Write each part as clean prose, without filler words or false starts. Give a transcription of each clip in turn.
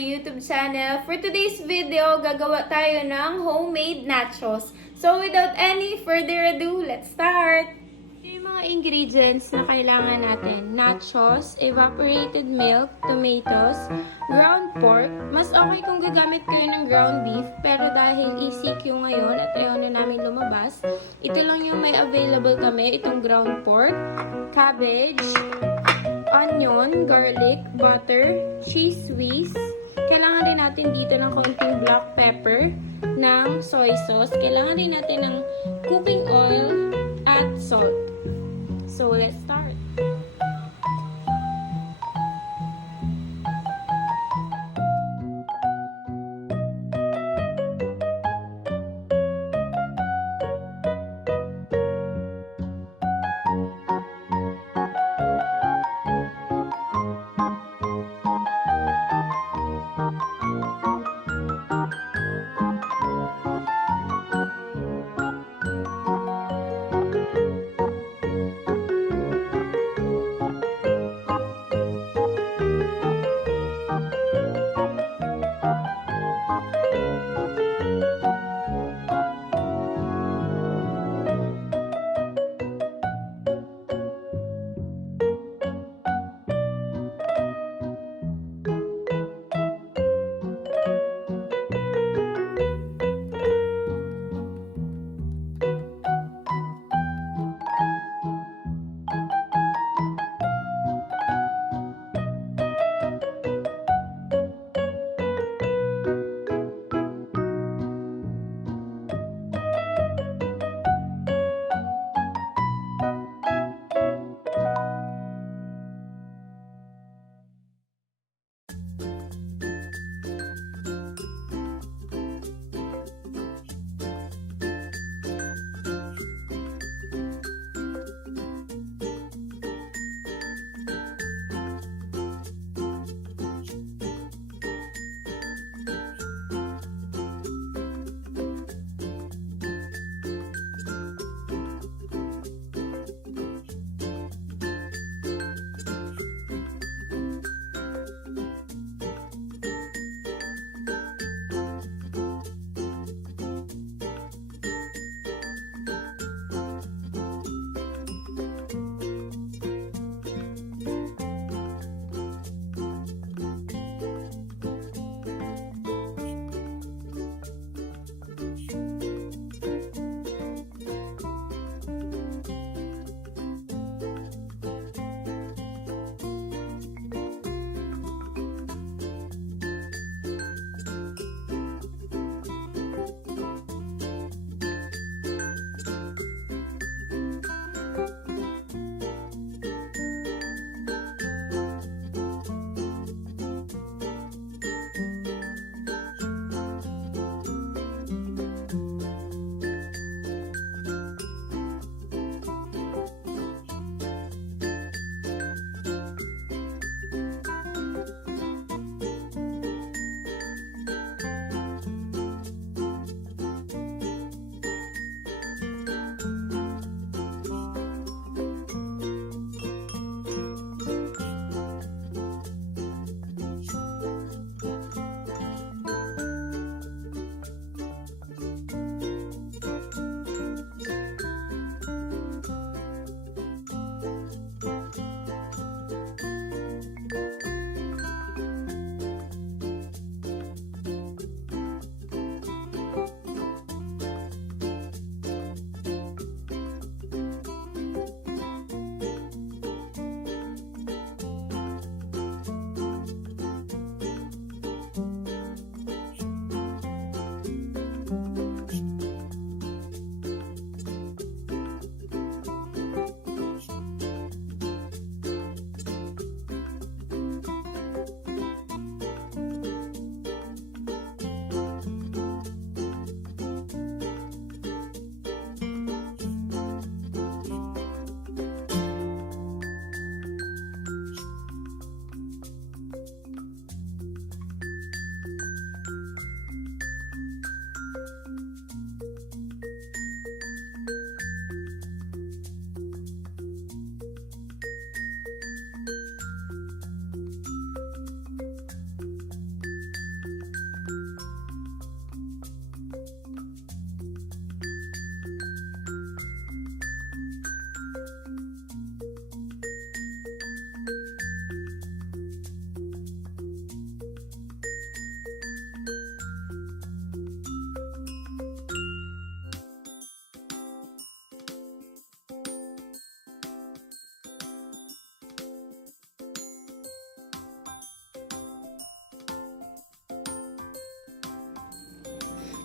YouTube channel. For today's video, gagawa tayo ng homemade nachos. So without any further ado, let's start! Yung mga ingredients na kailangan natin: nachos, evaporated milk, tomatoes, ground pork. Mas okay kung gagamit kayo ng ground beef, pero dahil ECQ ngayon at ayaw na namin lumabas, ito lang yung may available kami, itong ground pork, cabbage, onion, garlic, butter, cheese whiz. Kailangan din natin dito ng konting black pepper, ng soy sauce. Kailangan din natin ng cooking oil at salt. So, let's start.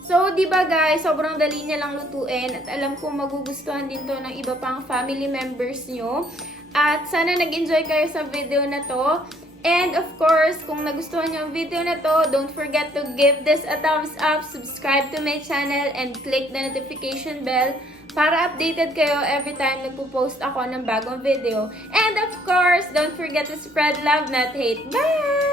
So, di ba guys, sobrang dali niya lang lutuin at alam ko magugustuhan din to ng iba pang family members nyo. At sana nag-enjoy kayo sa video na to. And of course, kung nagustuhan nyo ang video na to, don't forget to give this a thumbs up, subscribe to my channel, and click the notification bell para updated kayo every time nagpo-post ako ng bagong video. And of course, don't forget to spread love, not hate. Bye!